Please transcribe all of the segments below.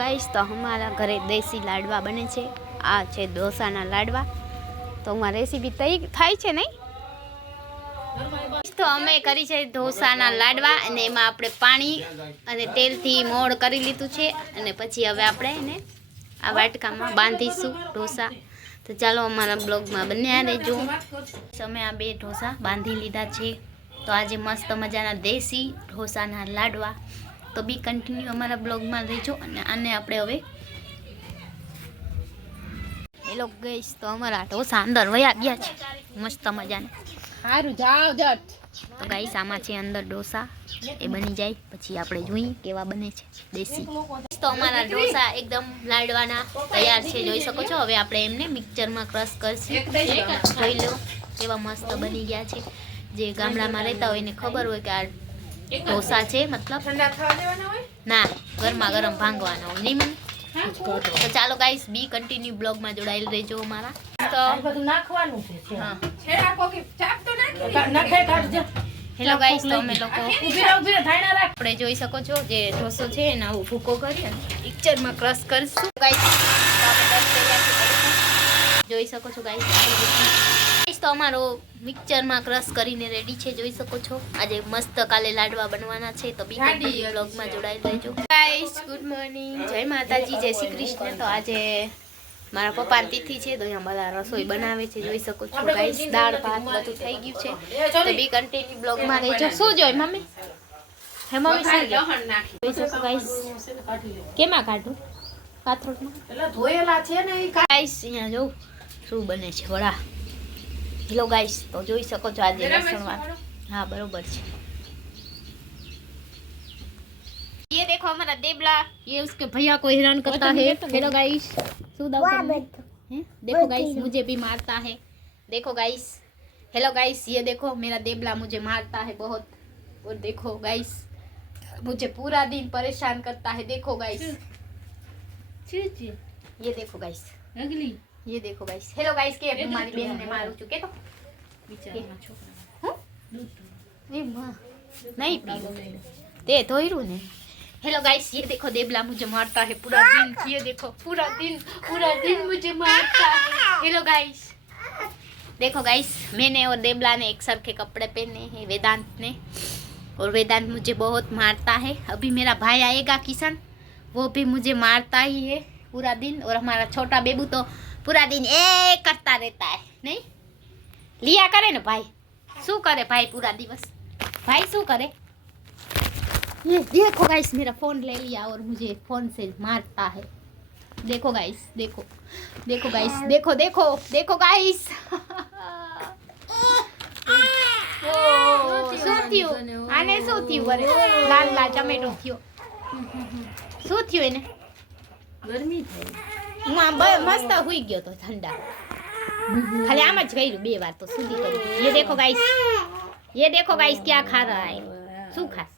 Guys तो हमारा घरे देसी लाडवा बने छे। आ छे ढोसाना लाडवा। तो हमारी रेसिपी थाय छे नहीं तो अमे करी छे ढोसाना लाडवा अने एमां आपणे पाणी अने तेलथी मोड़ करी लीधुं छे अने पछी हवे आपणे एने आ वाटकामां बांधीशुं ढोसा। तो चलो अमारा ब्लॉगमां बन्या रहेजो। अमे आ बे ढोसा बांधी लीधा छे। तो आज मस्त मजाना देसी ढोसाना लाडवा। तो बी कन्टिन्यू अमारा ब्लॉग में रहीजो अने आने आपणे हवे हेलो गाइस तो अमारा ढोसा अंदर वया गया छे मस्त मजाना। हारू जाओ जट। तो गाइस आमा छे अंदर ढोसा ए बनी जाय पछी आपणे जोईए केवा बने छे देसी। तो अमारा ढोसा एकदम लाडवाना तैयार छे जोई शको छो। हवे आपणे एमने मिक्सचर में क्रश करશું। જોઈ લો કેવા મસ્ત બની ગયા છે। જે ગામડામાં રહેતા હોય એને ખબર હોય કે આ ढोसा छे मतलब ठंडा थवा देवाना होय ना गरमा गरम भांगवाना हो नहीं मन। तो चलो गाइस बी कंटिन्यू ब्लॉग में जोड़ाइल रहीजो हमारा। तो બધું નાખવાનું છે। हां છેડા કોકી ચાપ તો નાખે કાઢજો। हेलो गाइस तो અમે લોકો ઊભી રહો ધાયણા રાખ। આપણે જોઈ શકો છો જે ઢોસો છે એના આવું ભૂકો કરી અને મિક્સચર માં ક્રશ કરશું ગાइस। તો આપણે ક્રશ કર્યા છે જોઈ શકો છો गाइस। तो अमारो मिक्सचर में क्रश करीने रेडी छे जोई शको छो। आज मस्त काले लाडवा बनवाना छे। तो बी कंटिन्यू ब्लॉग में जोड़ाई रहीजो। गाइस गुड मॉर्निंग जय माताजी जय श्री कृष्ण। तो आज मारा पप्पा तिथि छे तो यहाँ बधा रसोई बनावे छे जोई शको छो गाइस। दाळ भात बधुं थई गयुं छे। तो बी कंटिन्यू ब्लॉग में रहीजो। शू जोय मम्मी हे मम्मी शू લહણ નાખી जोई शको गाइस केमा काढું કાથરોટમાં એટલે ધોયેલા છે ને ઈ गाइस અહીંયા જો શું બને છે વડા। हेलो गाइस तो જોઈ શકો છો આજે લસણવાળો हाँ बरोबर है। ये देखो हमारा देबला ये उसके भैया को हैरान करता है। हेलो गाइस देखो गाइस मुझे भी मारता है। देखो गाइस हेलो गाइस ये देखो मेरा देबला मुझे मारता है बहुत। और देखो गाइस मुझे पूरा दिन परेशान करता है। देखो गाइस ये देखो गाइस અગલી ये देखो गाइस। हेलो गाइस के हमारी बहन ने मारू चुके तो બિચારા છોકરા हाँ? ए मां नहीं पी ते धोइरू ने। हेलो गाइस ये देखो देबला मुझे मारता है पूरा दिन। ये देखो पूरा दिन मुझे मारता है। हेलो गाइस देखो गाइस मैंने और देबला ने एक सर के कपड़े पहने हैं वेदांत ने। और वेदांत मुझे बहुत मारता है। अभी मेरा भाई आएगा किशन वो भी मुझे मारता ही है पूरा दिन। और हमारा छोटा बेबू तो पूरा दिन करता रहता है नहीं लिया करे ना भाई शू करे भाई पूरा दिवस भाई शू करे। ये देखो गाइस मेरा फोन ले लिया और मुझे फोन से मारता है। देखो गाइस देखो देखो गाइस देखो देखो देखो गाइस શું થયું આને શું થયું વરે લાલ લાલ ટમેટો થયો શું થયું એને ગરમી થઈ હું આમ મસ્ત હુઈ ગયો તો ઠંડા खाली आम ज कर्યું બે વાર તો સુધી કર્યું। ये देखो गाइस क्या खा रहा है શું ખાસ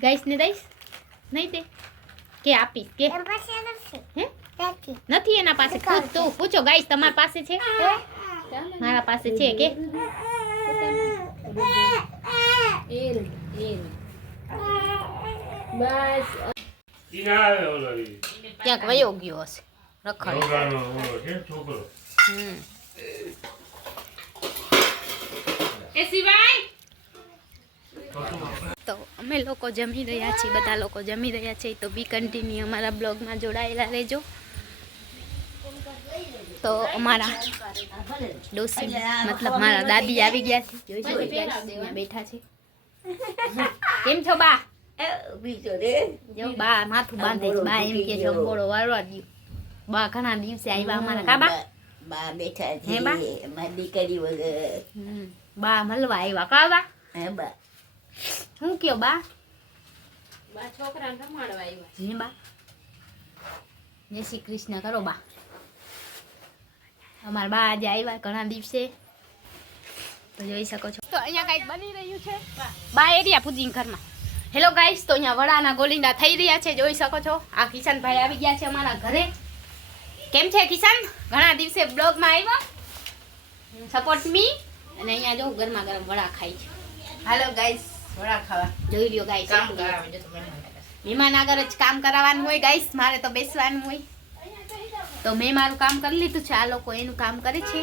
गाइस ने दईस नहीं दे के આપીશ કે હે નથી એના પાસે ખુદ તો પૂછો गाइस તમારા પાસે છે મારા પાસે છે કે એલ બસ ઈના આવે ઓલરી ક્યાંક વયો ગયો હશે રખડ છોકરાનો ઓલો છે છોકરો એ સિવાય તો અમે લોકો જમી રહ્યા છીએ બધા લોકો જમી રહ્યા છે। તો બી કન્ટિન્યુ અમારા બ્લોગમાં જોડાયેલા રહેજો। તો અમારા ડોસી मतलब મારા દાદી આવી ગયા છે જોઈ શકો ગાઈસ અહીંયા બેઠા છે। કેમ છો બા બીજો રે જો બા માથું બાંધે છે બા એમ કે જો બોળો વાળવા દયો બા ઘણા દિવસે આવ્યા અમારા કા બા બા બેઠા હે બા? છે મારી દીકરી વગર બા મળવા આવ્યા કા બા હે બા હું કયો બા બા છોકરાને રમાડવા આવ્યા હે બા જય શ્રી કૃષ્ણ કરો બા અમારા બા આજે આવ્યા ઘણા દિવસે તો જોઈ શકો છો। તો અહીંયા કાંઈક બની રહ્યું છે બા એરિયા પૂજીન ઘરમાં। હેલો ગાઈસ તો અહીંયા વડાના ગોલીંડા થઈ રહ્યા છે જોઈ શકો છો। આ કિશનભાઈ આવી ગયા છે અમારા ઘરે। કેમ છે કિશન ઘણા દિવસે બ્લોગમાં આવ્યા સપોર્ટ મી અને અહીંયા જો ગરમા ગરમ વડા ખાય છે। હાલો ગાઈસ વડા ખાવા જોઈ લ્યો ગાઈસ કામ કરાવે જો તમે મહેમાન આગળ જ કામ કરાવવાનું હોય ગાઈસ, મારે તો બેસવાનું હોય. તો મેં મારું કામ કરી લીધું છે, આ લોકો એનું કામ કરે છે.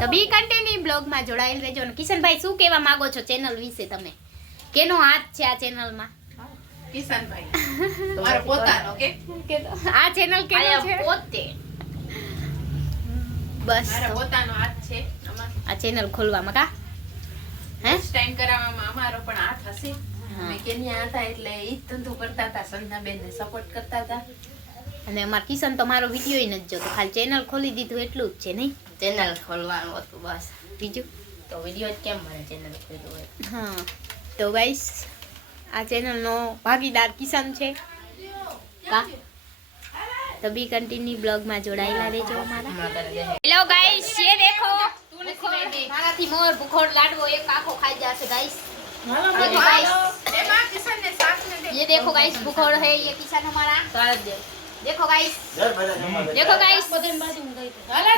તો બી કન્ટિન્યુ બ્લોગમાં જોડાયેલ રહેજો. અને કિશનભાઈ શું કહેવા માંગો છો ચેનલ વિશે? તમે કેનો હાથ છે આ ચેનલમાં? કિશનભાઈ તમારો પોતાનો કે આ ચેનલ કેનો છે? પોતે બસ મારા પોતાનો હાથ છે આમાં. આ ચેનલ ખોલવામાં કા હે ટાઈમ કરાવવામાં અમારો પણ હાથ હશે. અમે કેન્યા હતા એટલે ઈ જ ધંધો કરતા હતા, સંજનાબેનને સપોર્ટ કરતા હતા. અને અમાર કિશન તો મારો વિડીયો નથી જોતો, ખાલી ચેનલ ખોલી દીધું એટલું જ છે નહીં? ચેનલ ખોલવાનું હતું બસ. બીજું તો વિડીયો જ કેમ બને ચેનલ ખોલ્યું હોય? હા. તો ગાઈસ આ ચેનલનો ભાગીદાર કિશન છે કા. તો બી કન્ટિન્યુ બ્લોગમાં જોડાયેલા રહેજો અમારા. હેલો ગાઈસ, ये देखो મારાથી મોર ભૂખોડ લાડવો એક આખો ખાઈ જશે ગાઈસ. देखो गाइस, એમાં કિશનને સાથ ને ये देखो गाइस भूखोड़ है ये किसान हमारा. देखो गाइस, देखो गाइस,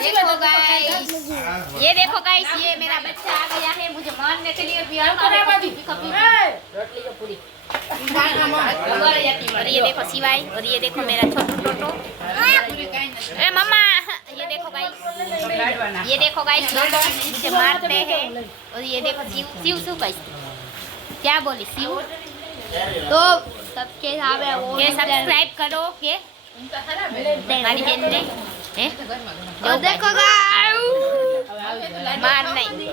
देखो गाइस, ये देखो गाइस, ये मेरा बच्चा आ गया है मुझे मारने के लिए. રોટલી તો પૂરી. और ये देखो सिवाय, और ये देखो मेरा छोटू टोटो. ए मम्मा, ये देखो गाइस, ये देखो गाइस दोनों मुझे मारते हैं. और ये देखो शिव शिव शिव गाइस क्या बोली शिव. तो सबके सब्सक्राइब करो के हमारी बहन ने हैं. जो देखो गाइस, मार नहीं.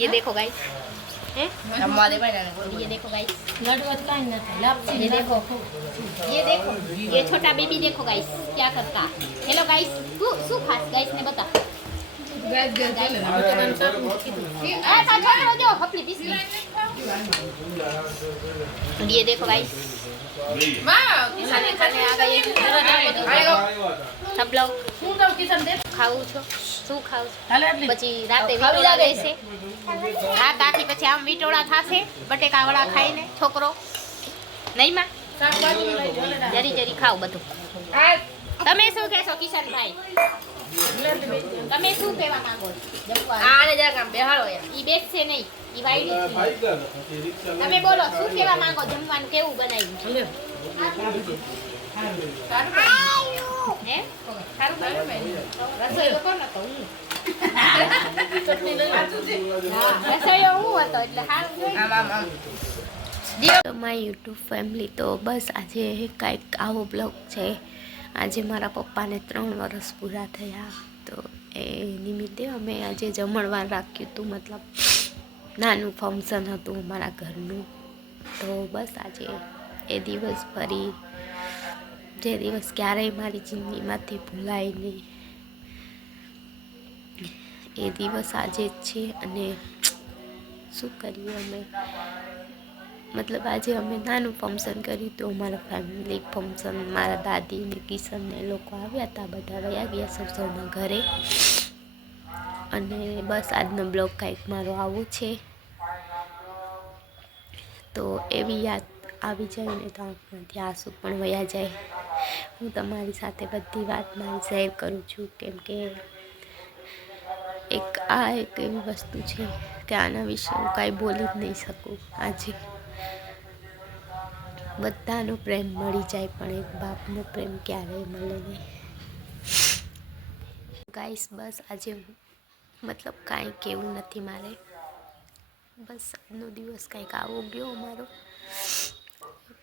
ये देखो गाइस, हैं ये देखो गाइस, ये देखो, ये देखो, ये छोटा बेबी देखो गाइस क्या करता. हेलो गाइस, तू शू खास गाइस ने बता. जो हपली पीस ली. ये देखो गाइस, માં કિશનને ખાને આ ગઈ सब लोग હું કહું કિશન દે ખાવું છો? શું ખાવ છો? હાલે આટલી પછી રાતે વિટોળા રહેશે. હા કાકી પછી આમ વિટોળા થાશે બટેકા વડા ખાઈને છોકરો નહીં માં. શાકભાજી લઈ જોલે જરી જરી ખાવ બધું. તમે શું કહેશો કિશનભાઈ? તમે શું કહેવા માંગો છો? આને જરાક આમ બેહાડો યાર. ઈ બેસશે નહીં, ઈ વાયડી છે. તમે બોલો શું કહેવા માંગો? જમવાનું કેવું બનાવ્યું? હે સારું બનાવ્યું? રસોઈ તો કોણ હતો? હું. રસોઈયો હું હતો એટલે સારું જોઈ. આમ આમ આમ. તો માય યુટ્યુબ ફેમિલી, તો બસ આજે કાંઈક આવો બ્લોગ છે. આજે મારા પપ્પાને 3 વર્ષ પૂરા થયા, તો એ નિમિત્તે અમે આજે જમણવાર રાખ્યું હતું, મતલબ નાનું ફંક્શન હતું અમારા ઘરનું. તો બસ આજે એ દિવસ ફરી, જે દિવસ ક્યારેય મારી જિંદગીમાંથી ભૂલાય નહીં, એ દિવસ આજે જ છે. અને શું કરીએ અમે, મતલબ આજે અમે નાનું ફંક્શન કર્યું હતું, અમારા ફેમિલી ફંક્શન. મારા દાદી ને કિશન ને લોકો આવ્યા હતા, બધા વયા ગયા સૌના ઘરે. અને બસ આજનો બ્લોગ કાંઈક મારો આવો છે. તો એવી યાદ આવી જાય ને તો આંખમાંથી આંસુ પણ વયા જાય. હું તમારી સાથે બધી વાત મારી શેર કરું છું, કેમ કે એક એવી વસ્તુ છે કે આના વિશે હું કાંઈ બોલી જ નહીં શકું. આજે બધાનો પ્રેમ મળી જાય પણ એક બાપનો પ્રેમ ક્યારેય મળે નહીં. ગાઈસ બસ આજે મતલબ કાંઈ કહેવું નથી મારે, બસ આજનો દિવસ કાંઈક આવો ગયો અમારો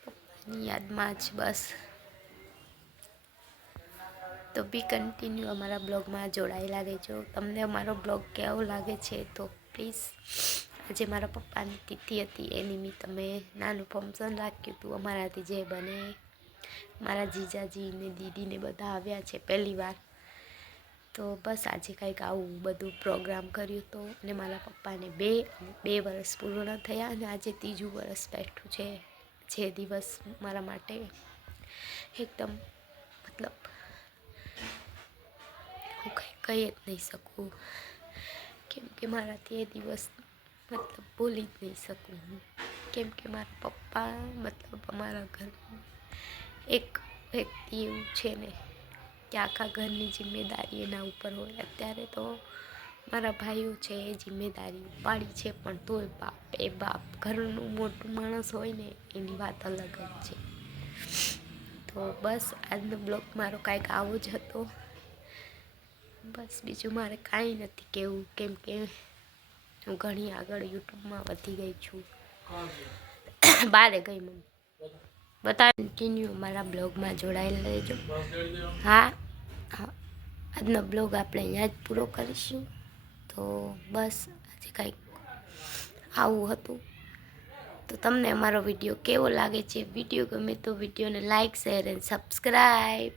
પપ્પાની યાદમાં જ. બસ તો બી કન્ટિન્યુ અમારા બ્લોગમાં જોડાયેલા રહેજો. તમને અમારો બ્લોગ કેવો લાગે છે તો પ્લીઝ. આજે મારા પપ્પાની તિથિ હતી, એ નિમિત્તે અમે નાનું ફંક્શન રાખ્યું હતું. અમારાથી જે બને, મારા જીજાજી ને દીદીને બધા આવ્યા છે પહેલી વાર. તો બસ આજે કંઈક આવું બધું પ્રોગ્રામ કર્યું હતો. અને મારા પપ્પાને 2 વર્ષ પૂર્ણ થયા અને આજે 3જું વર્ષ બેઠું છે. જે દિવસ મારા માટે એકદમ મતલબ હું કંઈ કહી જ નહીં શકું, કેમ કે મારાથી એ દિવસ મતલબ બોલી જ નહીં શકું હું, કેમ કે મારા પપ્પા મતલબ અમારા ઘરનું એક વ્યક્તિ એવું છે ને કે આખા ઘરની જિમ્મેદારી એના ઉપર હોય. અત્યારે તો મારા ભાઈઓ છે એ જિમ્મેદારી ઉપાડી છે, પણ તોય બાપ એ બાપ ઘરનું મોટું માણસ હોય ને એની વાત અલગ જ છે. તો બસ આજનો બ્લોગ મારો કાંઈક આવો જ હતો. બસ બીજું મારે કાંઈ નથી કહેવું, કેમ કે હું ઘણી આગળ યુટ્યુબમાં વધી ગઈ છું. બારે ગઈ મને બતા કન્ટિન્યુ મારા બ્લોગમાં જોડાયેલા રહેજો. હા, આજનો બ્લોગ આપણે અહીંયા જ પૂરો કરીશું. તો બસ આજે કંઈક આવું હતું. તો તમને અમારો વિડીયો કેવો લાગે છે? વિડીયો ગમે તો વિડીયોને લાઇક, શેર એન્ડ સબસ્ક્રાઈબ.